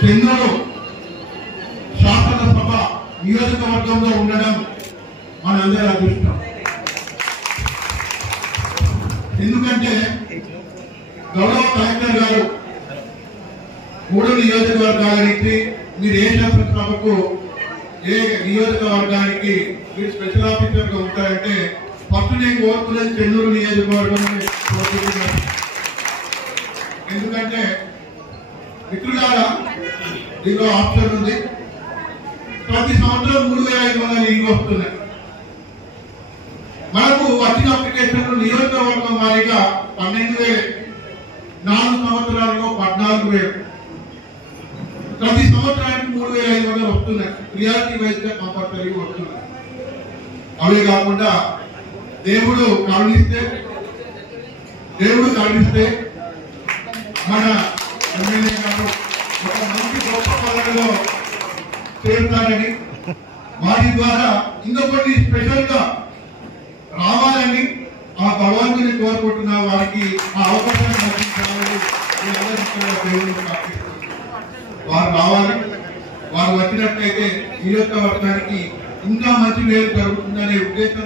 చెన్నూరు శాసనసభ నియోజకవర్గంలో ఉండడం మనందరి అదృష్టం. ఎందుకంటే గౌరవ కలెక్టర్ గారు 3 నియోజకవర్గాలకి మీరు ఏ శాసనసభకు ఏ నియోజకవర్గానికి మీరు స్పెషల్ ఆఫీసర్ గా ఉంటారంటే ఫస్ట్ నేను కోరుకునేది చెన్నూరు నియోజకవర్గం. ఎందుకంటే మిత్రులారా దీనిలో ఆప్షన్ ఉంది. ప్రతి సంవత్సరం 3500 ఇండ్లు వస్తున్నాయి. మనకు వచ్చిన అప్లికేషన్లు నియోజకవర్గం వారీగా 12,000, 4 సంవత్సరాల్లో 14,000, ప్రతి సంవత్సరానికి 3,500 వస్తున్నాయి. ప్రియారిటీ వైజ్ గా కంపల్సరీ వస్తున్నాయి. అవే కాకుండా దేవుడు కరుణిస్తే మన ఎమ్మెల్యే గారు ఒక మంచి గొప్ప పదవిలో చేరుతారని, వాటి ద్వారా ఇంకొకటి స్పెషల్ గా రావాలని ఆ భగవంతుని కోరుకుంటున్న వారికి ఆ అవకాశాన్ని అందించాలని వారు రావాలి. వారు వచ్చినట్లయితే నియోజకవర్గానికి ఇంకా మంచి మేలు జరుగుతుందనే ఉద్దేశంతో